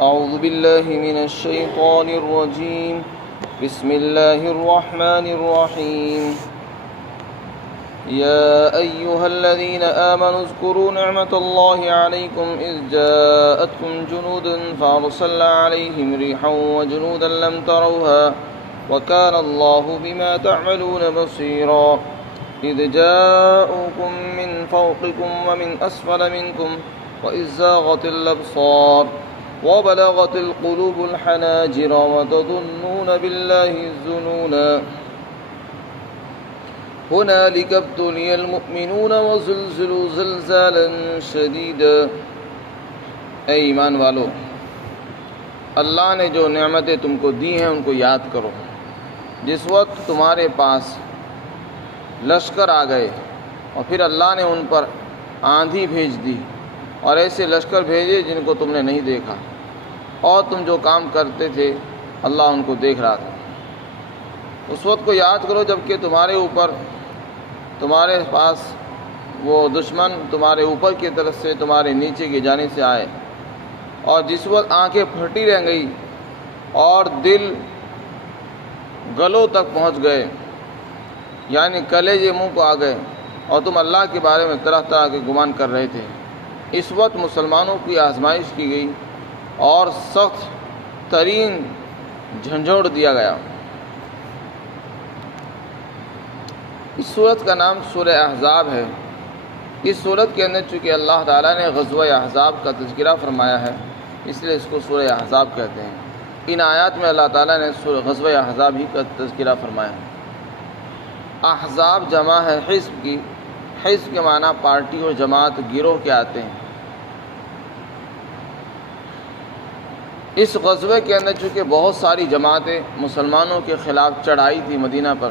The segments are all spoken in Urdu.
أعوذ بالله من الشيطان الرجيم. بسم الله الرحمن الرحيم. يا أيها الذين آمنوا اذكروا نعمة الله عليكم إذ جاءتكم جنود فأرسلنا عليهم ريحا وجنودا لم تروها وكان الله بما تعملون بصيرا. إذ جاءوكم من فوقكم ومن أسفل منكم وإذ زاغت الأبصار وبلغت القلوب الحناجر وتظنون بالله الظنونا هنالك ابتلي المؤمنون وزلزلوا زلزالا شديدا. اے ایمان والو، اللہ نے جو نعمتیں تم کو دی ہیں ان کو یاد کرو جس وقت تمہارے پاس لشکر آ گئے اور پھر اللہ نے ان پر آندھی بھیج دی اور ایسے لشکر بھیجے جن کو تم نے نہیں دیکھا، اور تم جو کام کرتے تھے اللہ ان کو دیکھ رہا تھا۔ اس وقت کو یاد کرو جب کہ تمہارے پاس وہ دشمن تمہارے اوپر کی طرف سے تمہارے نیچے کی جانب سے آئے، اور جس وقت آنکھیں پھٹی رہ گئی اور دل گلوں تک پہنچ گئے، یعنی کلیجے منہ کو آ گئے، اور تم اللہ کے بارے میں طرح طرح کے گمان کر رہے تھے۔ اس وقت مسلمانوں کی آزمائش کی گئی اور سخت ترین جھنجھوڑ دیا گیا۔ اس صورت کا نام سورہ احزاب ہے۔ اس صورت کے اندر چونکہ اللہ تعالیٰ نے غزوہ احزاب کا تذکرہ فرمایا ہے، اس لیے اس کو سورہ احزاب کہتے ہیں۔ ان آیات میں اللہ تعالیٰ نے غزوہ احزاب ہی کا تذکرہ فرمایا ہے۔ احزاب جمع ہے حزب کی۔ حزب کے معنی پارٹی اور جماعت، گروہ کے آتے ہیں۔ اس غزوے کے اندر چونکہ بہت ساری جماعتیں مسلمانوں کے خلاف چڑھائی تھی مدینہ پر،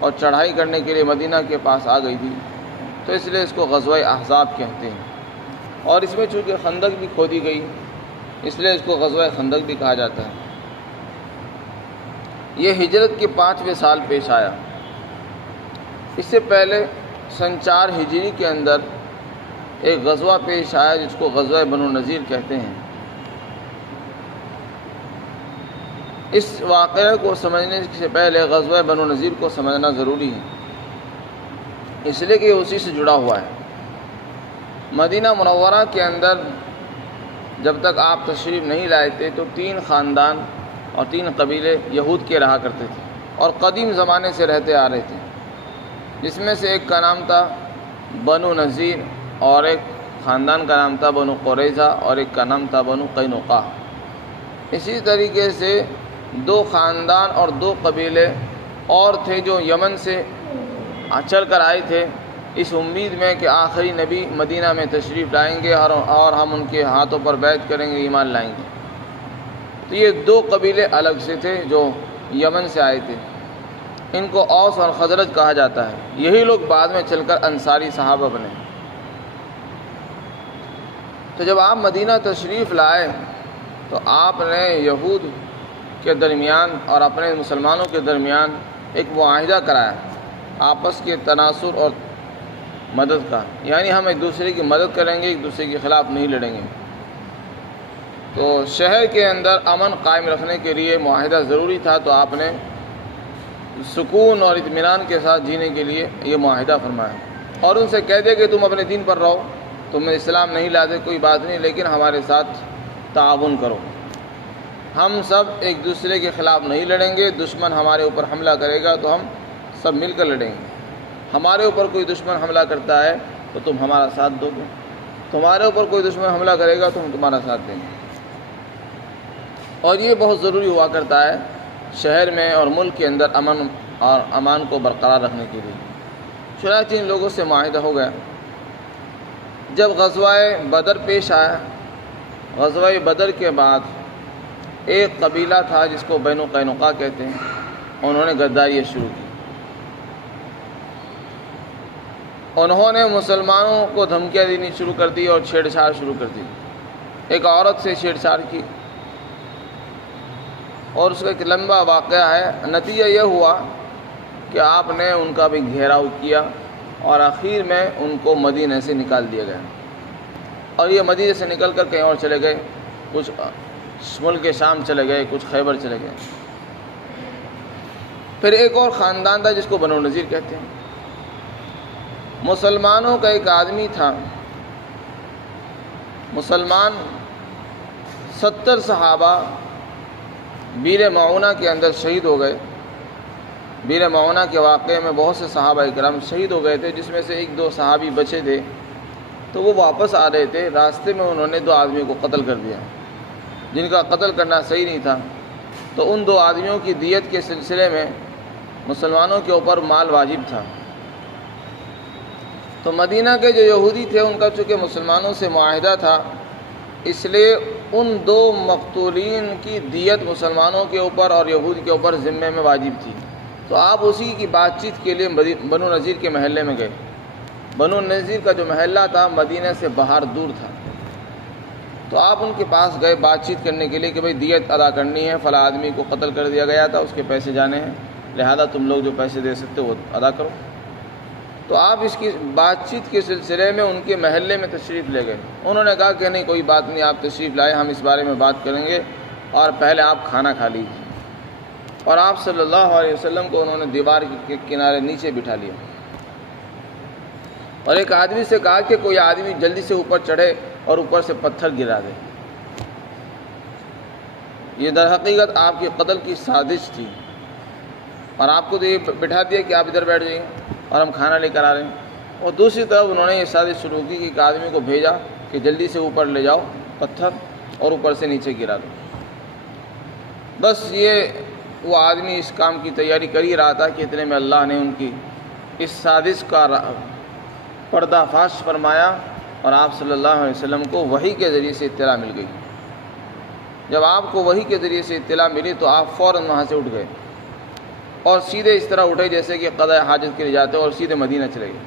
اور چڑھائی کرنے کے لیے مدینہ کے پاس آ گئی تھی، تو اس لیے اس کو غزوہ احزاب کہتے ہیں۔ اور اس میں چونکہ خندق بھی کھودی گئی، اس لیے اس کو غزوہ خندق بھی کہا جاتا ہے۔ یہ ہجرت کے 5ویں سال پیش آیا۔ اس سے پہلے سن 4 ہجری کے اندر ایک غزوہ پیش آیا جس کو غزوہ بنو نذیر کہتے ہیں۔ اس واقعے کو سمجھنے سے پہلے غزوہ بنو نذیر کو سمجھنا ضروری ہے، اس لیے کہ یہ اسی سے جڑا ہوا ہے۔ مدینہ منورہ کے اندر جب تک آپ تشریف نہیں لائے تھے تو 3 خاندان اور 3 قبیلے یہود کے رہا کرتے تھے، اور قدیم زمانے سے رہتے آ رہے تھے، جس میں سے ایک کا نام تھا بنو نذیر، اور ایک خاندان کا نام تھا بنو قریظہ، اور ایک کا نام تھا بنو قینقاع۔ اسی طریقے سے 2 خاندان اور 2 قبیلے اور تھے جو یمن سے چل کر آئے تھے، اس امید میں کہ آخری نبی مدینہ میں تشریف لائیں گے اور ہم ان کے ہاتھوں پر بیعت کریں گے، ایمان لائیں گے۔ تو یہ 2 قبیلے الگ سے تھے جو یمن سے آئے تھے، ان کو اوس اور خزرج کہا جاتا ہے۔ یہی لوگ بعد میں چل کر انصاری صحابہ بنے۔ تو جب آپ مدینہ تشریف لائے تو آپ نے یہود کے درمیان اور اپنے مسلمانوں کے درمیان ایک معاہدہ کرایا، آپس کے تناصر اور مدد کا، یعنی ہم ایک دوسرے کی مدد کریں گے، ایک دوسرے کے خلاف نہیں لڑیں گے۔ تو شہر کے اندر امن قائم رکھنے کے لیے معاہدہ ضروری تھا، تو آپ نے سکون اور اطمینان کے ساتھ جینے کے لیے یہ معاہدہ فرمایا، اور ان سے کہہ دے کہ تم اپنے دین پر رہو، تم اسلام نہیں لاتے کوئی بات نہیں، لیکن ہمارے ساتھ تعاون کرو، ہم سب ایک دوسرے کے خلاف نہیں لڑیں گے، دشمن ہمارے اوپر حملہ کرے گا تو ہم سب مل کر لڑیں گے، ہمارے اوپر کوئی دشمن حملہ کرتا ہے تو تم ہمارا ساتھ دو گے، تمہارے اوپر کوئی دشمن حملہ کرے گا تو ہم تمہارا ساتھ دیں گے۔ اور یہ بہت ضروری ہوا کرتا ہے شہر میں اور ملک کے اندر امن اور امان کو برقرار رکھنے کے لیے۔ چنانچہ ان لوگوں سے معاہدہ ہو گیا۔ جب غزوہ بدر پیش آیا، غزوہ بدر کے بعد ایک قبیلہ تھا جس کو بنو قینقاع کہتے ہیں، انہوں نے غداری شروع کی۔ انہوں نے مسلمانوں کو دھمکیاں دینی شروع کر دی اور چھیڑ چھاڑ شروع کر دی۔ ایک عورت سے چھیڑ چھاڑ کی، اور اس کا ایک لمبا واقعہ ہے۔ نتیجہ یہ ہوا کہ آپ نے ان کا بھی گھیراؤ کیا، اور آخر میں ان کو مدینہ سے نکال دیا گیا، اور یہ مدینہ سے نکل کر کہیں اور چلے گئے، کچھ ملک شام چلے گئے، کچھ خیبر چلے گئے۔ پھر ایک اور خاندان تھا جس کو بنو نذیر کہتے ہیں۔ مسلمانوں کا ایک آدمی تھا، مسلمان 70 صحابہ بیر معونہ کے اندر شہید ہو گئے۔ بیر معونہ کے واقعے میں بہت سے صحابہ کرام شہید ہو گئے تھے، جس میں سے 1-2 صحابی بچے تھے۔ تو وہ واپس آ رہے تھے، راستے میں انہوں نے 2 آدمیوں کو قتل کر دیا، جن کا قتل کرنا صحیح نہیں تھا۔ تو ان 2 آدمیوں کی دیت کے سلسلے میں مسلمانوں کے اوپر مال واجب تھا۔ تو مدینہ کے جو یہودی تھے ان کا چونکہ مسلمانوں سے معاہدہ تھا، اس لیے ان 2 مقتولین کی دیت مسلمانوں کے اوپر اور یہود کے اوپر ذمے میں واجب تھی۔ تو آپ اسی کی بات چیت کے لیے بنو نذیر کے محلے میں گئے۔ بنو نذیر کا جو محلہ تھا مدینہ سے باہر دور تھا، تو آپ ان کے پاس گئے بات چیت کرنے کے لیے کہ بھئی دیت ادا کرنی ہے، فلاں آدمی کو قتل کر دیا گیا تھا، اس کے پیسے جانے ہیں، لہذا تم لوگ جو پیسے دے سکتے ہو وہ ادا کرو۔ تو آپ اس کی بات چیت کے سلسلے میں ان کے محلے میں تشریف لے گئے۔ انہوں نے کہا کہ نہیں کوئی بات نہیں، آپ تشریف لائے، ہم اس بارے میں بات کریں گے، اور پہلے آپ کھانا کھا لیجیے۔ اور آپ صلی اللہ علیہ وسلم کو انہوں نے دیوار کے کنارے نیچے بٹھا لیا، اور ایک آدمی سے کہا کہ کوئی آدمی جلدی سے اوپر چڑھے اور اوپر سے پتھر گرا دے۔ یہ در حقیقت آپ کی قتل کی سازش تھی، اور آپ کو تو یہ بٹھا دیا کہ آپ ادھر بیٹھ جائیں اور ہم کھانا لے کر آ رہے ہیں۔ اور دوسری طرف انہوں نے یہ سازش شروع کی کہ ایک آدمی کو بھیجا کہ جلدی سے اوپر لے جاؤ پتھر اور اوپر سے نیچے گرا دو۔ بس یہ وہ آدمی اس کام کی تیاری کر ہی رہا تھا کہ اتنے میں اللہ نے ان کی اس سازش کا پردہ فاش فرمایا، اور آپ صلی اللہ علیہ وسلم کو وحی کے ذریعے سے اطلاع مل گئی۔ جب آپ کو وحی کے ذریعے سے اطلاع ملی تو آپ فوراً وہاں سے اٹھ گئے، اور سیدھے اس طرح اٹھے جیسے کہ قضاء حاجت کے لیے جاتے، اور سیدھے مدینہ چلے گئے۔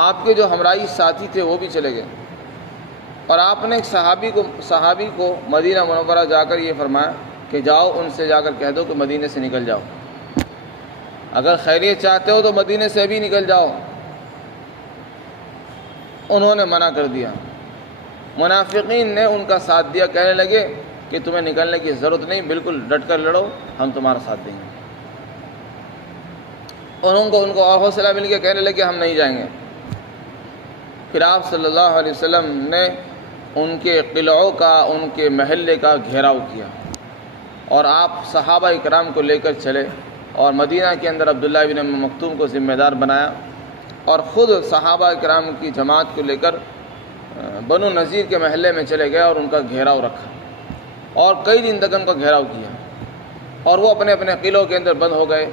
آپ کے جو ہمراہی ساتھی تھے وہ بھی چلے گئے، اور آپ نے ایک صحابی کو مدینہ منورہ جا کر یہ فرمایا کہ جاؤ ان سے جا کر کہہ دو کہ مدینہ سے نکل جاؤ، اگر خیریت چاہتے ہو تو مدینہ سے ابھی نکل جاؤ۔ انہوں نے منع کر دیا۔ منافقین نے ان کا ساتھ دیا، کہنے لگے کہ تمہیں نکلنے کی ضرورت نہیں، بالکل ڈٹ کر لڑو، ہم تمہارا ساتھ دیں گے۔ ان کو اور حوصلہ مل کے کہنے لگے ہم نہیں جائیں گے۔ پھر آپ صلی اللہ علیہ وسلم نے ان کے قلعوں کا، ان کے محلے کا گھیراؤ کیا، اور آپ صحابہ اکرام کو لے کر چلے، اور مدینہ کے اندر عبداللہ بن ام مکتوم کو ذمہ دار بنایا، اور خود صحابہ اکرام کی جماعت کو لے کر بنو نذیر کے محلے میں چلے گئے اور ان کا گھیراؤ رکھا، اور کئی دن تک ان کا گھیراؤ کیا، اور وہ اپنے اپنے قلعوں کے اندر بند ہو گئے،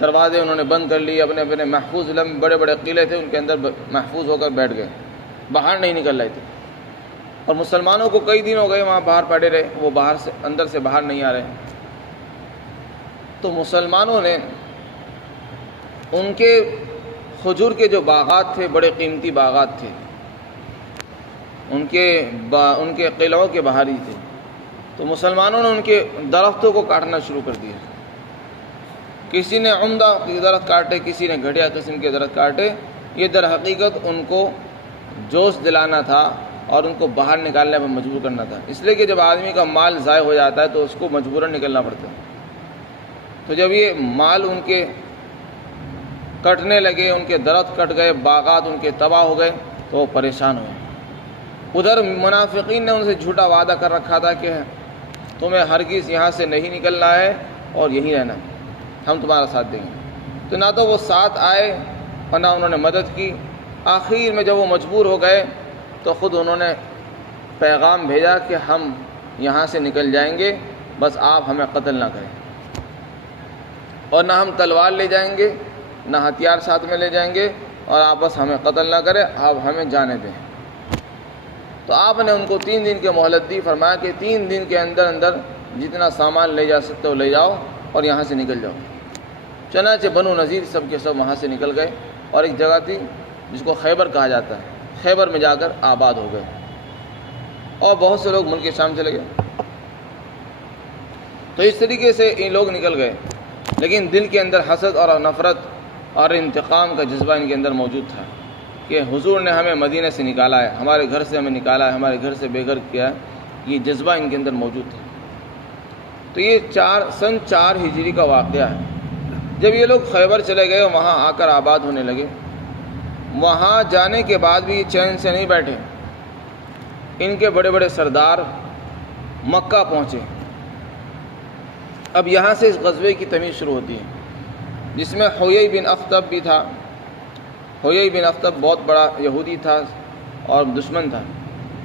دروازے انہوں نے بند کر لیے، اپنے اپنے محفوظ بڑے بڑے قلعے تھے ان کے اندر محفوظ ہو کر بیٹھ گئے، باہر نہیں نکل رہے تھے۔ اور مسلمانوں کو کئی دن ہو گئے وہاں باہر پڑے رہے، وہ اندر سے باہر نہیں آ رہے۔ تو مسلمانوں نے ان کے کھجور کے جو باغات تھے، بڑے قیمتی باغات تھے، ان کے قلعوں کے باہر ہی تھے، تو مسلمانوں نے ان کے درختوں کو کاٹنا شروع کر دیا۔ کسی نے عمدہ درخت کاٹے، کسی نے گھٹیا قسم کے درخت کاٹے۔ یہ در حقیقت ان کو جوش دلانا تھا اور ان کو باہر نکالنے پر مجبور کرنا تھا، اس لیے کہ جب آدمی کا مال ضائع ہو جاتا ہے تو اس کو مجبوراً نکلنا پڑتا ہے۔ تو جب یہ مال ان کے کٹنے لگے، ان کے درخت کٹ گئے، باغات ان کے تباہ ہو گئے، تو وہ پریشان ہوئے۔ ادھر منافقین نے ان سے جھوٹا وعدہ کر رکھا تھا کہ تمہیں ہرگز یہاں سے نہیں نکلنا ہے اور یہیں رہنا، ہم تمہارا ساتھ دیں گے۔ تو نہ تو وہ ساتھ آئے اور نہ انہوں نے مدد کی۔ آخر میں جب وہ مجبور ہو گئے تو خود انہوں نے پیغام بھیجا کہ ہم یہاں سے نکل جائیں گے، بس آپ ہمیں قتل نہ کریں، اور نہ ہم تلوار لے جائیں گے، نہ ہتھیار ساتھ میں لے جائیں گے، اور آپ بس ہمیں قتل نہ کریں، آپ ہمیں جانے دیں۔ تو آپ نے ان کو 3 دن کی مہلت دی، فرمایا کہ 3 دن کے اندر اندر جتنا سامان لے جا سکتے ہو لے جاؤ اور یہاں سے نکل جاؤ۔ چنانچہ بنو نذیر سب کے سب وہاں سے نکل گئے، اور ایک جگہ تھی جس کو خیبر کہا جاتا ہے، خیبر میں جا کر آباد ہو گئے، اور بہت سے لوگ ملک شام چلے گئے۔ تو اس طریقے سے ان لوگ نکل گئے، لیکن دل کے اندر حسد اور نفرت اور انتقام کا جذبہ ان کے اندر موجود تھا کہ حضور نے ہمیں مدینہ سے نکالا ہے، ہمارے گھر سے ہمیں نکالا ہے، ہمارے گھر سے بے گھر کیا ہے، یہ جذبہ ان کے اندر موجود تھا۔ تو یہ سن 4 ہجری کا واقعہ ہے۔ جب یہ لوگ خیبر چلے گئے، وہاں آ کر آباد ہونے لگے، وہاں جانے کے بعد بھی یہ چین سے نہیں بیٹھے۔ ان کے بڑے بڑے سردار مکہ پہنچے۔ اب یہاں سے اس غزوے کی تمیز شروع ہوتی ہے، جس میں حویی بن اخطب بھی تھا۔ حویی بن اخطب بہت بڑا یہودی تھا اور دشمن تھا۔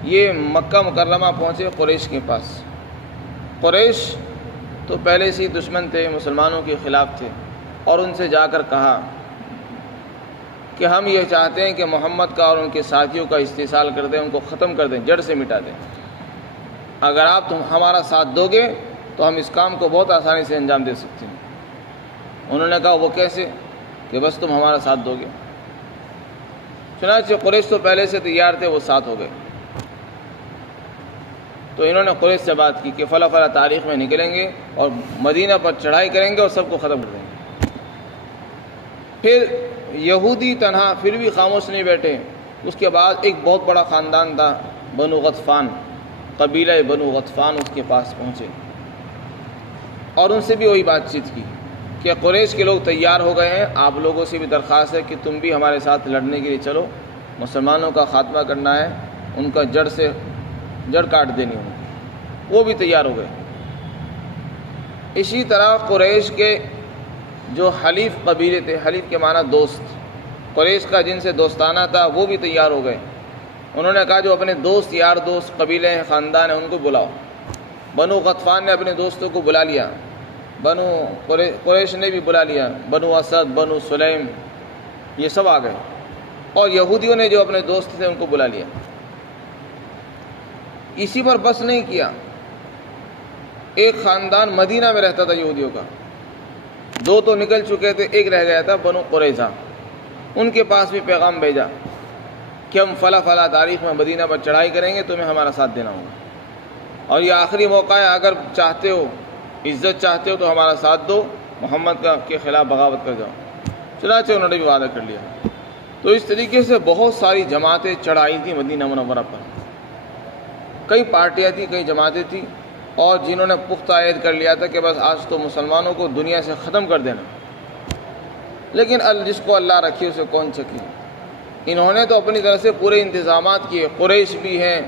یہ مکہ مکرمہ پہنچے قریش کے پاس۔ قریش تو پہلے سے ہی دشمن تھے، مسلمانوں کے خلاف تھے، اور ان سے جا کر کہا کہ ہم یہ چاہتے ہیں کہ محمد کا اور ان کے ساتھیوں کا استحصال کر دیں، ان کو ختم کر دیں، جڑ سے مٹا دیں۔ اگر آپ ہمارا ساتھ دو گے تو ہم اس کام کو بہت آسانی سے انجام دے سکتے ہیں۔ انہوں نے کہا وہ کیسے؟ کہ بس تم ہمارا ساتھ دو گے۔ چنانچہ قریش تو پہلے سے تیار تھے، وہ ساتھ ہو گئے۔ تو انہوں نے قریش سے بات کی کہ فلاں فلاں تاریخ میں نکلیں گے اور مدینہ پر چڑھائی کریں گے اور سب کو ختم کر دیں گے۔ پھر یہودی تنہا پھر بھی خاموش نہیں بیٹھے۔ اس کے بعد ایک بہت بڑا خاندان تھا، بنو غطفان، قبیلہ بنو غطفان اس کے پاس پہنچے اور ان سے بھی وہی بات چیت کی کہ قریش کے لوگ تیار ہو گئے ہیں، آپ لوگوں سے بھی درخواست ہے کہ تم بھی ہمارے ساتھ لڑنے کے لیے چلو، مسلمانوں کا خاتمہ کرنا ہے، ان کا جڑ کاٹ دینی ہوگی۔ وہ بھی تیار ہو گئے۔ اسی طرح قریش کے جو حلیف قبیلے تھے، حلیف کے معنی دوست، قریش کا جن سے دوستانہ تھا وہ بھی تیار ہو گئے۔ انہوں نے کہا جو اپنے دوست، یار دوست، قبیلے ہیں، خاندان ہیں، ان کو بلاؤ۔ بنو غطفان نے اپنے دوستوں کو بلا لیا، بنو قریش نے بھی بلا لیا، بنو اسد، بنو سلیم، یہ سب آ گئے، اور یہودیوں نے جو اپنے دوست تھے ان کو بلا لیا۔ اسی پر بس نہیں کیا، ایک خاندان مدینہ میں رہتا تھا یہودیوں کا، 2 تو نکل چکے تھے، ایک رہ گیا تھا، بنو قریظہ۔ ان کے پاس بھی پیغام بھیجا کہ ہم فلاں فلاں تاریخ میں مدینہ پر چڑھائی کریں گے، تمہیں ہمارا ساتھ دینا ہوگا، اور یہ آخری موقع ہے، اگر چاہتے ہو، عزت چاہتے ہو تو ہمارا ساتھ دو، محمد کے خلاف بغاوت کر جاؤ۔ چنانچہ انہوں نے بھی وعدہ کر لیا۔ تو اس طریقے سے بہت ساری جماعتیں چڑھائی تھیں مدینہ منورہ پر، کئی پارٹیاں تھیں، کئی جماعتیں تھیں، اور جنہوں نے پختہ عہد کر لیا تھا کہ بس آج تو مسلمانوں کو دنیا سے ختم کر دینا، لیکن جس کو اللہ رکھے اسے کون چکے۔ انہوں نے تو اپنی طرف سے پورے انتظامات کیے، قریش بھی ہیں،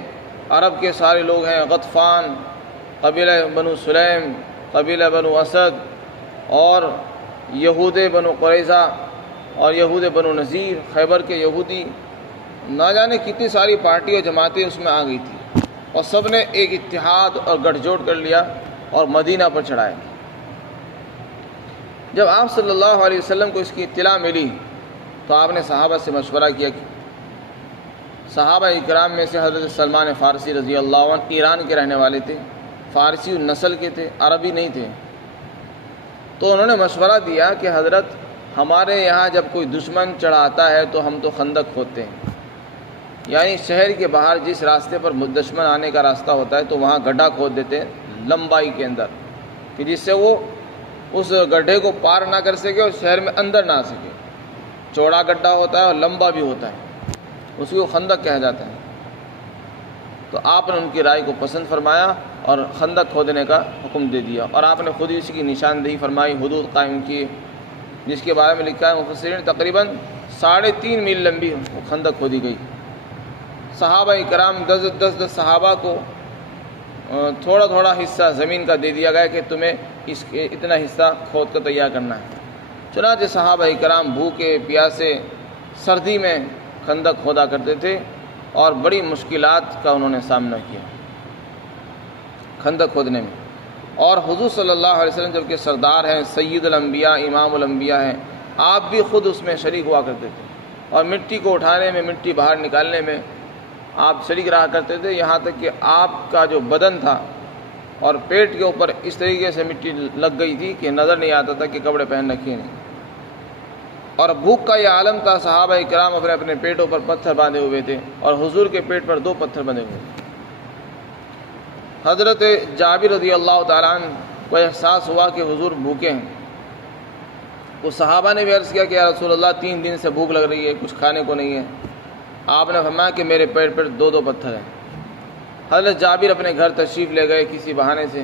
عرب کے سارے لوگ ہیں، غطفان، قبیلہ بنو سلیم، قبیلہ بنو اسد، اور یہود بنو قریظہ اور یہود بنو نذیر، خیبر کے یہودی، نہ جانے کتنی ساری پارٹی اور جماعتیں اس میں آ گئی تھی، اور سب نے ایک اتحاد اور گٹھ جوڑ کر لیا اور مدینہ پر چڑھائے۔ جب آپ صلی اللہ علیہ وسلم کو اس کی اطلاع ملی تو آپ نے صحابہ سے مشورہ کیا کہ صحابہ اکرام میں سے حضرت سلمان فارسی رضی اللہ عنہ ایران کے رہنے والے تھے، فارسی نسل کے تھے، عربی نہیں تھے۔ تو انہوں نے مشورہ دیا کہ حضرت ہمارے یہاں جب کوئی دشمن چڑھاتا ہے تو ہم تو خندق کھودتے ہیں، یعنی شہر کے باہر جس راستے پر دشمن آنے کا راستہ ہوتا ہے تو وہاں گڈھا کھود دیتے ہیں لمبائی کے اندر، کہ جس سے وہ اس گڈھے کو پار نہ کر سکے اور شہر میں اندر نہ آ سکے۔ چوڑا گڈھا ہوتا ہے اور لمبا بھی ہوتا ہے، اس کو خندق کہا جاتا ہے۔ تو آپ نے ان کی رائے کو پسند فرمایا اور خندق کھودنے کا حکم دے دیا، اور آپ نے خود اسی کی نشاندہی فرمائی، حدود قائم کی، جس کے بارے میں لکھا ہے مفسرین تقریباً 3.5 میل لمبی خندق کھودی گئی۔ صحابہ کرام 10 صحابہ کو تھوڑا تھوڑا حصہ زمین کا دے دیا گیا کہ تمہیں اس اتنا حصہ کھود کر تیار کرنا ہے۔ چنانچہ صحابہ کرام بھوکے پیاسے سردی میں خندق کھودا کرتے تھے اور بڑی مشکلات کا انہوں نے سامنا کیا خندق کھودنے میں۔ اور حضور صلی اللہ علیہ وسلم جب کہ سردار ہیں، سید الانبیاء، امام الانبیاء ہیں، آپ بھی خود اس میں شریک ہوا کرتے تھے، اور مٹی کو اٹھانے میں، مٹی باہر نکالنے میں آپ شریک رہا کرتے تھے، یہاں تک کہ آپ کا جو بدن تھا اور پیٹ کے اوپر اس طریقے سے مٹی لگ گئی تھی کہ نظر نہیں آتا تھا کہ کپڑے پہن رکھے نہیں، اور بھوک کا یہ عالم تھا۔ صحابہ کرام اپنے اپنے پیٹوں پر پتھر باندھے ہوئے تھے، اور حضور کے پیٹ پر 2 پتھر بندھے ہوئے تھے۔ حضرت جابر رضی اللہ تعالیٰ عنہ کو احساس ہوا کہ حضور بھوکے ہیں۔ اس صحابہ نے بھی عرض کیا کہ یا رسول اللہ 3 دن سے بھوک لگ رہی ہے، کچھ کھانے کو نہیں ہے۔ آپ نے فرمایا کہ میرے پیٹ پر 2 پتھر ہیں۔ حضرت جابر اپنے گھر تشریف لے گئے کسی بہانے سے،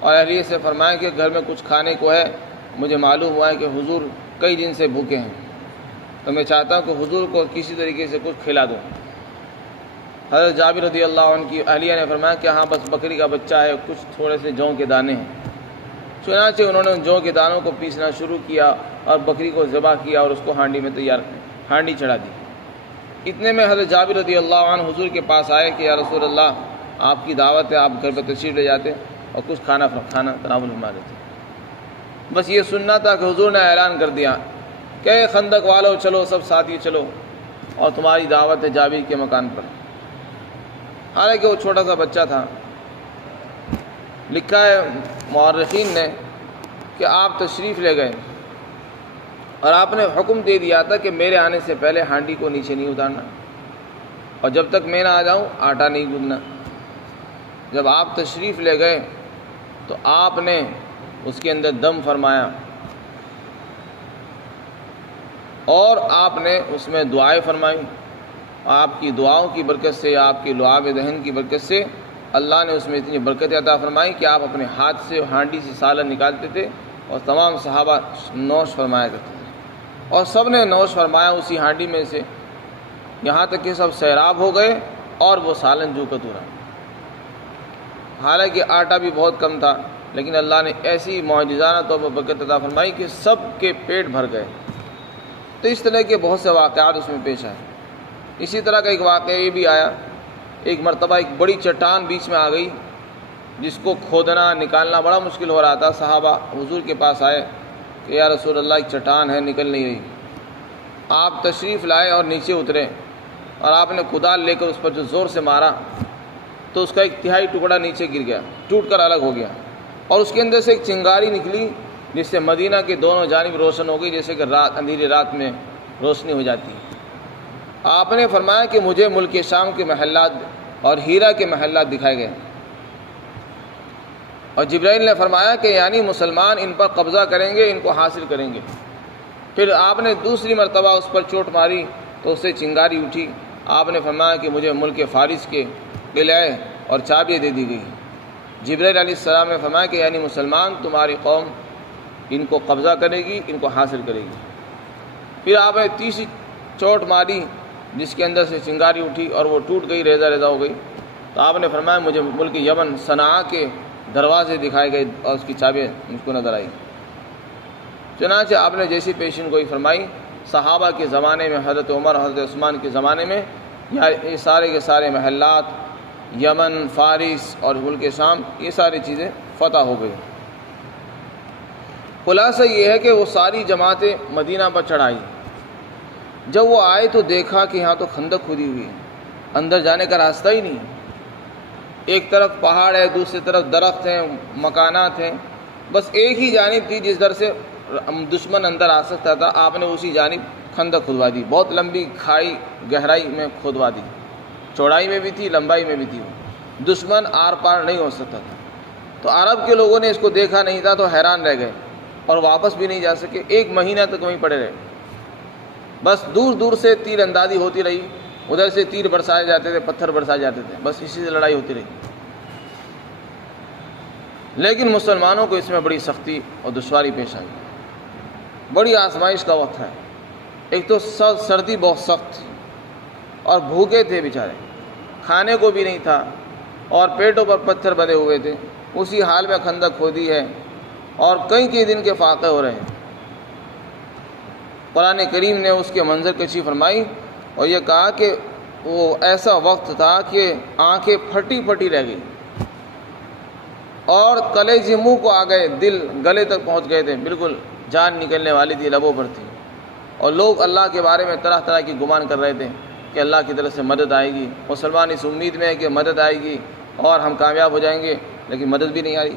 اور اہلیہ سے فرمایا کہ گھر میں کچھ کھانے کو ہے، مجھے معلوم ہوا ہے کہ حضور کئی دن سے بھوکے ہیں، تو میں چاہتا ہوں کہ حضور کو کسی طریقے سے کچھ کھلا دو۔ حضرت جابر رضی اللہ عنہ کی اہلیہ نے فرمایا کہ ہاں بس بکری کا بچہ ہے، کچھ تھوڑے سے جوں کے دانے ہیں۔ چنانچہ انہوں نے جوں کے دانوں کو پیسنا شروع کیا اور بکری کو ذبح کیا اور اس کو ہانڈی چڑھا دی۔ اتنے میں حضرت جابر رضی اللہ عنہ حضور کے پاس آئے کہ یا رسول اللہ، آپ کی دعوت ہے، آپ گھر پہ تشریف لے جاتے اور کچھ کھانا تناول فرما دیتے۔ بس یہ سننا تھا کہ حضور نے اعلان کر دیا کہ خندق والو چلو، سب ساتھی چلو، اور تمہاری دعوت ہے جابر کے مکان پر۔ حالانکہ وہ چھوٹا سا بچہ تھا۔ لکھا ہے مورخین نے کہ آپ تشریف لے گئے اور آپ نے حکم دے دیا تھا کہ میرے آنے سے پہلے ہانڈی کو نیچے نہیں اتارنا، اور جب تک میں نہ آ جاؤں آٹا نہیں گوندنا۔ جب آپ تشریف لے گئے تو آپ نے اس کے اندر دم فرمایا اور آپ نے اس میں دعائیں فرمائی۔ آپ کی دعاؤں کی برکت سے، آپ کی لعاب دہن کی برکت سے اللہ نے اس میں اتنی برکت عطا فرمائی کہ آپ اپنے ہاتھ سے ہانڈی سے سالن نکالتے تھے اور تمام صحابہ نوش فرمایا کرتے تھے، اور سب نے نوش فرمایا اسی ہانڈی میں سے، یہاں تک کہ سب سیراب ہو گئے اور وہ سالن جو کا تورا۔ حالانکہ آٹا بھی بہت کم تھا، لیکن اللہ نے ایسی معجزانہ طور پر برکت عطا فرمائی کہ سب کے پیٹ بھر گئے۔ تو اس طرح کے بہت سے واقعات اس میں پیش آئے۔ اسی طرح کا ایک واقعہ یہ بھی آیا، ایک مرتبہ ایک بڑی چٹان بیچ میں آ گئی جس کو کھودنا نکالنا بڑا مشکل ہو رہا تھا۔ صحابہ حضور کے پاس آئے کہ یا رسول اللہ، ایک چٹان ہے، نکل نہیں رہی۔ آپ تشریف لائے اور نیچے اترے، اور آپ نے کدال لے کر اس پر جو زور سے مارا تو اس کا ایک تہائی ٹکڑا نیچے گر گیا، ٹوٹ کر الگ ہو گیا، اور اس کے اندر سے ایک چنگاری نکلی جس سے مدینہ کے دونوں جانب روشن ہو گئی، جیسے کہ اندھیری رات میں روشنی ہو جاتی ہے۔ آپ نے فرمایا کہ مجھے ملک شام کے محلات اور ہیرا کے محلات دکھائے گئے، اور جبرائیل نے فرمایا کہ یعنی مسلمان ان پر قبضہ کریں گے، ان کو حاصل کریں گے۔ پھر آپ نے دوسری مرتبہ اس پر چوٹ ماری تو اس سے چنگاری اٹھی۔ آپ نے فرمایا کہ مجھے ملک فارس کے قلعے اور چابیاں دے دی گئی۔ جبرائیل علیہ السلام نے فرمایا کہ یعنی مسلمان تمہاری قوم ان کو قبضہ کرے گی، ان کو حاصل کرے گی۔ پھر آپ نے تیسری چوٹ ماری جس کے اندر سے چنگاری اٹھی اور وہ ٹوٹ گئی، ریزہ ریزہ ہو گئی، تو آپ نے فرمایا مجھے ملک یمن صنعاء کے دروازے دکھائے گئے اور اس کی چابیاں مجھ کو نظر آئی۔ چنانچہ آپ نے جیسی پیشن گوئی فرمائی، صحابہ کے زمانے میں، حضرت عمر حضرت عثمان کے زمانے میں یہ سارے کے سارے محلات، یمن، فارس اور ملک شام، یہ ساری چیزیں فتح ہو گئی۔ خلاصہ یہ ہے کہ وہ ساری جماعتیں مدینہ پر چڑھائی۔ جب وہ آئے تو دیکھا کہ یہاں تو خندق کھودی ہوئی ہے، اندر جانے کا راستہ ہی نہیں ہے۔ ایک طرف پہاڑ ہے، دوسری طرف درخت ہیں، مکانات ہیں، بس ایک ہی جانب تھی جس در سے دشمن اندر آ سکتا تھا۔ آپ نے اسی جانب خندق کھدوا دی، بہت لمبی کھائی گہرائی میں کھدوا دی، چوڑائی میں بھی تھی، لمبائی میں بھی تھی، دشمن آر پار نہیں ہو سکتا تھا۔ تو عرب کے لوگوں نے اس کو دیکھا نہیں تھا تو حیران رہ گئے اور واپس بھی نہیں جا سکے، ایک مہینہ تک وہیں پڑے رہے۔ بس دور دور سے تیر اندازی ہوتی رہی، ادھر سے تیر برسائے جاتے تھے، پتھر برسائے جاتے تھے، بس اسی سے لڑائی ہوتی رہی۔ لیکن مسلمانوں کو اس میں بڑی سختی اور دشواری پیش آئی، بڑی آزمائش کا وقت ہے۔ ایک تو سردی بہت سخت تھی اور بھوکے تھے بیچارے، کھانے کو بھی نہیں تھا اور پیٹوں پر پتھر بندھے ہوئے تھے۔ اسی حال میں خندق کھودی ہے اور کئی دن کے فاقے ہو رہے ہیں۔ قرآن کریم نے اس کے منظر کشی فرمائی اور یہ کہا کہ وہ ایسا وقت تھا کہ آنکھیں پھٹی پھٹی رہ گئی اور کلیجے منہ کو آ گئے، دل گلے تک پہنچ گئے تھے، بالکل جان نکلنے والی تھی، لبوں پر تھی، اور لوگ اللہ کے بارے میں طرح طرح کی گمان کر رہے تھے کہ اللہ کی طرف سے مدد آئے گی۔ مسلمان اس امید میں ہے کہ مدد آئے گی اور ہم کامیاب ہو جائیں گے، لیکن مدد بھی نہیں آ رہی۔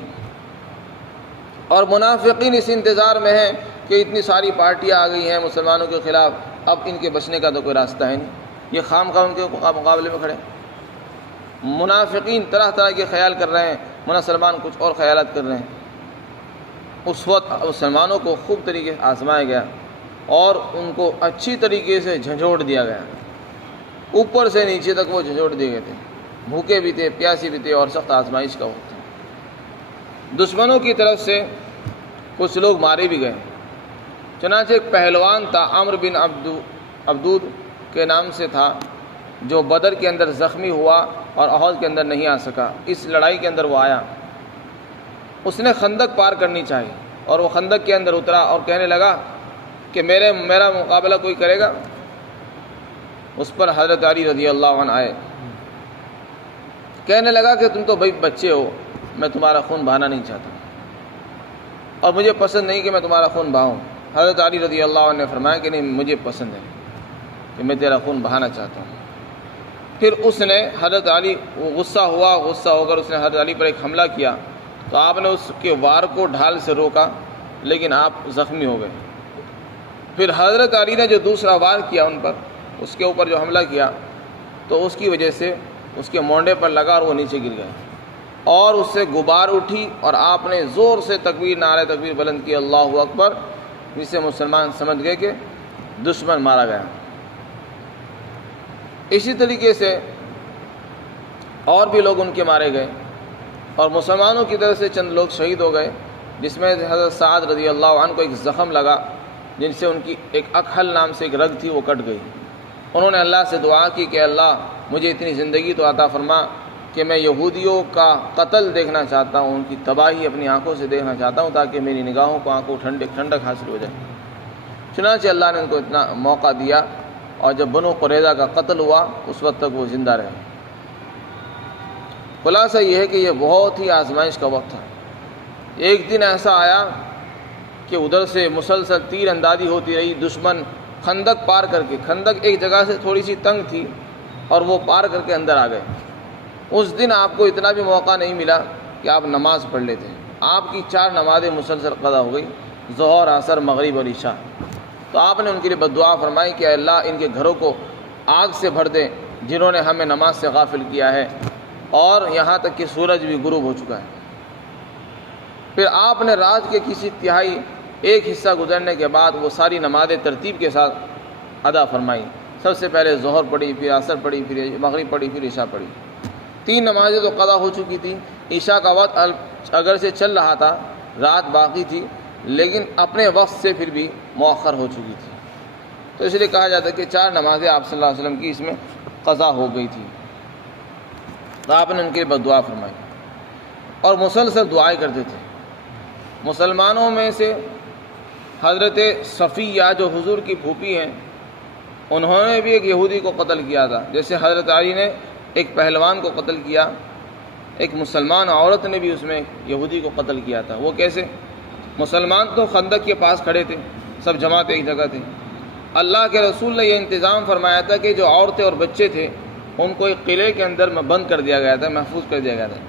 اور منافقین اس انتظار میں ہیں کہ اتنی ساری پارٹیاں آ گئی ہیں مسلمانوں کے خلاف، اب ان کے بچنے کا تو کوئی راستہ ہے نہیں، یہ خام خواہ ان کے مقابلے میں کھڑے۔ منافقین طرح طرح کے خیال کر رہے ہیں، مسلمان کچھ اور خیالات کر رہے ہیں۔ اس وقت مسلمانوں کو خوب طریقے سے آزمایا گیا اور ان کو اچھی طریقے سے جھنجھوڑ دیا گیا، اوپر سے نیچے تک وہ جھنجھوڑ دیے گئے تھے۔ بھوکے بھی تھے، پیاسی بھی تھے، اور سخت آزمائش کا وقت تھا۔ دشمنوں کی طرف سے کچھ لوگ مارے بھی گئے۔ چنانچہ ایک پہلوان تھا، عمرو بن عبدود کے نام سے تھا، جو بدر کے اندر زخمی ہوا اور احد کے اندر نہیں آ سکا۔ اس لڑائی کے اندر وہ آیا، اس نے خندق پار کرنی چاہی، اور وہ خندق کے اندر اترا اور کہنے لگا کہ میرا مقابلہ کوئی کرے گا؟ اس پر حضرت علی رضی اللہ عنہ آئے، کہنے لگا کہ تم تو بھائی بچے ہو، میں تمہارا خون بہانا نہیں چاہتا، اور مجھے پسند نہیں کہ میں تمہارا خون بہاؤں۔ حضرت علی رضی اللہ عنہ نے فرمایا کہ نہیں، مجھے پسند ہے کہ میں تیرا خون بہانا چاہتا ہوں۔ پھر اس نے حضرت علی، وہ غصہ ہو کر اس نے حضرت علی پر ایک حملہ کیا، تو آپ نے اس کے وار کو ڈھال سے روکا، لیکن آپ زخمی ہو گئے۔ پھر حضرت علی نے جو دوسرا وار کیا ان پر، اس کے اوپر جو حملہ کیا، تو اس کی وجہ سے اس کے مونڈے پر لگا اور وہ نیچے گر گئے، اور اس سے غبار اٹھی، اور آپ نے زور سے تکبیر، نعرہ تکبیر بلند کی، اللہ اکبر، جس سے مسلمان سمجھ گئے کہ دشمن مارا گیا۔ اسی طریقے سے اور بھی لوگ ان کے مارے گئے، اور مسلمانوں کی طرف سے چند لوگ شہید ہو گئے، جس میں حضرت سعد رضی اللہ عنہ کو ایک زخم لگا، جن سے ان کی ایک اکحل نام سے ایک رگ تھی، وہ کٹ گئی۔ انہوں نے اللہ سے دعا کی کہ اللہ مجھے اتنی زندگی تو عطا فرما کہ میں یہودیوں کا قتل دیکھنا چاہتا ہوں، ان کی تباہی اپنی آنکھوں سے دیکھنا چاہتا ہوں، تاکہ میری نگاہوں کو آنکھوں ٹھنڈک حاصل ہو جائے۔ چنانچہ اللہ نے ان کو اتنا موقع دیا، اور جب بنو قریظہ کا قتل ہوا اس وقت تک وہ زندہ رہے۔ خلاصہ یہ ہے کہ یہ بہت ہی آزمائش کا وقت تھا۔ ایک دن ایسا آیا کہ ادھر سے مسلسل تیر اندازی ہوتی رہی، دشمن خندق پار کر کے، خندق ایک جگہ سے تھوڑی سی تنگ تھی، اور وہ پار کر کے اندر آ گئے۔ اس دن آپ کو اتنا بھی موقع نہیں ملا کہ آپ نماز پڑھ لیتے، آپ کی 4 نمازیں مسلسل قضا ہو گئی، ظہر، عصر، مغرب اور عشاء۔ تو آپ نے ان کے لیے بددعا فرمائی کہ اللہ ان کے گھروں کو آگ سے بھر دے جنہوں نے ہمیں نماز سے غافل کیا ہے، اور یہاں تک کہ سورج بھی غروب ہو چکا ہے۔ پھر آپ نے رات کے کسی تہائی ایک حصہ گزرنے کے بعد وہ ساری نمازیں ترتیب کے ساتھ ادا فرمائی۔ سب سے پہلے ظہر پڑھی، پھر عصر پڑھی، پھر مغرب پڑھی، پھر عشاء پڑھی۔ 3 نمازیں تو قضا ہو چکی تھیں، عشاء کا وقت اگر سے چل رہا تھا، رات باقی تھی، لیکن اپنے وقت سے پھر بھی مؤخر ہو چکی تھی، تو اس لیے کہا جاتا ہے کہ 4 نمازیں آپ صلی اللہ علیہ وسلم کی اس میں قضا ہو گئی تھی۔ تو آپ نے ان کے لیے بددعا فرمائی، اور مسلسل دعائیں کرتے تھے۔ مسلمانوں میں سے حضرت صفیہ جو حضور کی پھوپھی ہیں، انہوں نے بھی ایک یہودی کو قتل کیا تھا، جیسے حضرت علی نے ایک پہلوان کو قتل کیا، ایک مسلمان عورت نے بھی اس میں یہودی کو قتل کیا تھا۔ وہ کیسے؟ مسلمان تو خندق کے پاس کھڑے تھے، سب جماعت ایک جگہ تھے، اللہ کے رسول نے یہ انتظام فرمایا تھا کہ جو عورتیں اور بچے تھے ان کو ایک قلعے کے اندر میں بند کر دیا گیا تھا، محفوظ کر دیا گیا تھا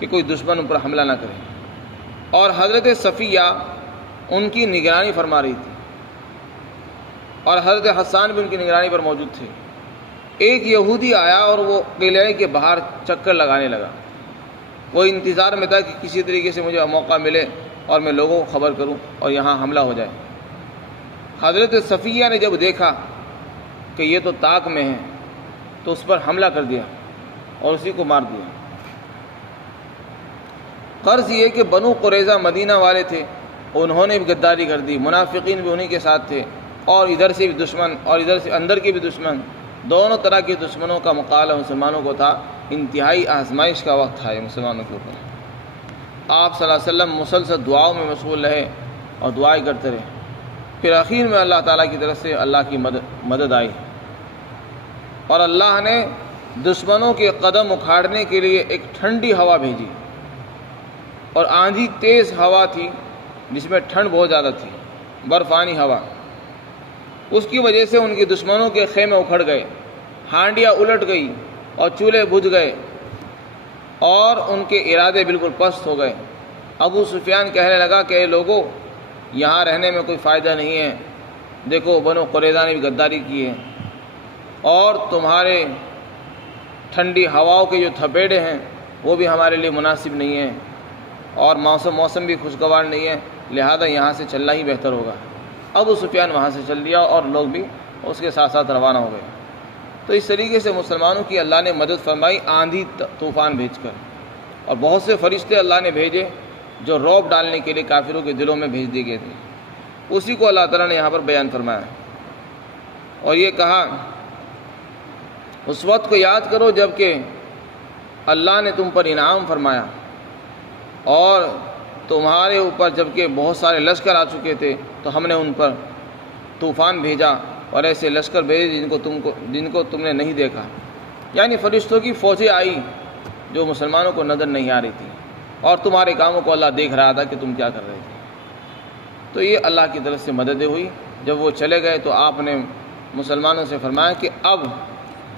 کہ کوئی دشمن ان پر حملہ نہ کرے، اور حضرت صفیہ ان کی نگرانی فرما رہی تھی، اور حضرت حسان بھی ان کی نگرانی پر موجود تھے۔ ایک یہودی آیا اور وہ قلعے کے باہر چکر لگانے لگا، وہ انتظار میں تھا کہ کسی طریقے سے مجھے موقع ملے اور میں لوگوں کو خبر کروں اور یہاں حملہ ہو جائے۔ حضرت صفیہ نے جب دیکھا کہ یہ تو طاق میں ہے، تو اس پر حملہ کر دیا اور اسی کو مار دیا۔ غرض یہ کہ بنو قریظہ مدینہ والے تھے، انہوں نے بھی غداری کر دی، منافقین بھی انہی کے ساتھ تھے، اور ادھر سے بھی دشمن اور ادھر سے اندر کے بھی دشمن، دونوں طرح کے دشمنوں کا مقابلہ مسلمانوں کو تھا۔ انتہائی آزمائش کا وقت تھا یہ مسلمانوں کے اوپر۔ آپ صلی اللہ علیہ وسلم مسلسل دعاؤں میں مشغول رہے اور دعائیں کرتے رہے۔ پھر اخیر میں اللہ تعالیٰ کی طرف سے اللہ کی مدد آئی، اور اللہ نے دشمنوں کے قدم اکھاڑنے کے لیے ایک ٹھنڈی ہوا بھیجی، اور آندھی تیز ہوا تھی جس میں ٹھنڈ بہت زیادہ تھی، برفانی ہوا۔ اس کی وجہ سے ان کے دشمنوں کے خیمے اکھڑ گئے، ہانڈیاں الٹ گئی اور چولہے بجھ گئے، اور ان کے ارادے بالکل پست ہو گئے۔ ابو سفیان کہنے لگا کہ اے لوگوں، یہاں رہنے میں کوئی فائدہ نہیں ہے، دیکھو بنو قریظہ نے بھی غداری کی ہے، اور تمہارے ٹھنڈی ہواؤں کے جو تھپیڑے ہیں وہ بھی ہمارے لیے مناسب نہیں ہیں، اور موسم بھی خوشگوار نہیں ہے، لہذا یہاں سے چلنا ہی بہتر ہوگا۔ ابو سفیان وہاں سے چل دیا، اور لوگ بھی اس کے ساتھ ساتھ روانہ ہو گئے۔ تو اس طریقے سے مسلمانوں کی اللہ نے مدد فرمائی آندھی طوفان بھیج کر، اور بہت سے فرشتے اللہ نے بھیجے جو رعب ڈالنے کے لیے کافروں کے دلوں میں بھیج دیے گئے تھے، اسی کو اللہ تعالیٰ نے یہاں پر بیان فرمایا، اور یہ کہا اس وقت کو یاد کرو جب کہ اللہ نے تم پر انعام فرمایا اور تمہارے اوپر جب کہ بہت سارے لشکر آ چکے تھے تو ہم نے ان پر طوفان بھیجا اور ایسے لشکر بھیجے جن کو تم نے نہیں دیکھا، یعنی فرشتوں کی فوجیں آئی جو مسلمانوں کو نظر نہیں آ رہی تھی، اور تمہارے کاموں کو اللہ دیکھ رہا تھا کہ تم کیا کر رہے تھے۔ تو یہ اللہ کی طرف سے مددیں ہوئی۔ جب وہ چلے گئے تو آپ نے مسلمانوں سے فرمایا کہ اب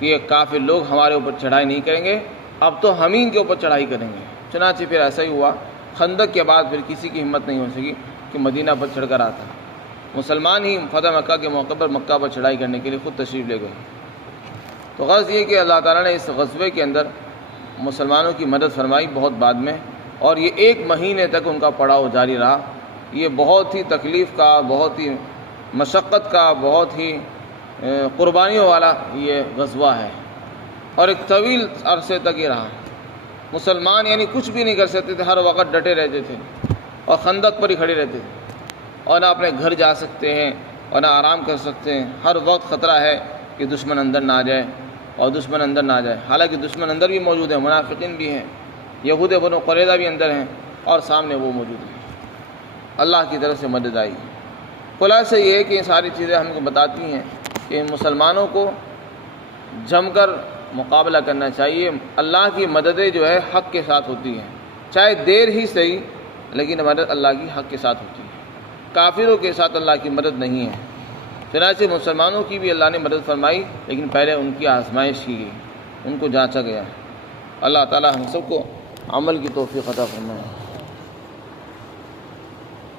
یہ کافر لوگ ہمارے اوپر چڑھائی نہیں کریں گے، اب تو ہم ہی ان کے اوپر چڑھائی کریں گے۔ چنانچہ پھر ایسا ہی ہوا، خندق کے بعد پھر کسی کی ہمت نہیں ہو سکی کہ مدینہ پر چڑھ کر آتا، مسلمان ہی فتح مکہ کے موقع پر مکہ پر چڑھائی کرنے کے لیے خود تشریف لے گئے۔ تو غرض یہ کہ اللہ تعالیٰ نے اس غزوے کے اندر مسلمانوں کی مدد فرمائی بہت بعد میں، اور یہ 1 مہینے تک ان کا پڑاؤ جاری رہا۔ یہ بہت ہی تکلیف کا، بہت ہی مشقت کا، بہت ہی قربانیوں والا یہ غزوہ ہے، اور ایک طویل عرصے تک یہ رہا۔ مسلمان یعنی کچھ بھی نہیں کر سکتے تھے، ہر وقت ڈٹے رہتے تھے اور خندق پر ہی کھڑے رہتے تھے، اور نہ اپنے گھر جا سکتے ہیں اور نہ آرام کر سکتے ہیں۔ ہر وقت خطرہ ہے کہ دشمن اندر نہ آ جائے اور دشمن اندر نہ آ جائے، حالانکہ دشمن اندر بھی موجود ہیں، منافقین بھی ہیں، یہود بنو قریظہ بھی اندر ہیں، اور سامنے وہ موجود ہیں۔ اللہ کی طرف سے مدد آئی۔ خلاصہ یہ ہے کہ یہ ساری چیزیں ہم کو بتاتی ہیں کہ مسلمانوں کو جم کر مقابلہ کرنا چاہیے۔ اللہ کی مددیں جو ہے حق کے ساتھ ہوتی ہیں، چاہے دیر ہی صحیح، لیکن مدد اللہ کی حق کے ساتھ ہوتی ہے۔ کافروں کے ساتھ اللہ کی مدد نہیں ہے۔ چنانچہ مسلمانوں کی بھی اللہ نے مدد فرمائی، لیکن پہلے ان کی آزمائش کی گئی، ان کو جانچا گیا۔ اللہ تعالی ہم سب کو عمل کی توفیق عطا فرمائے۔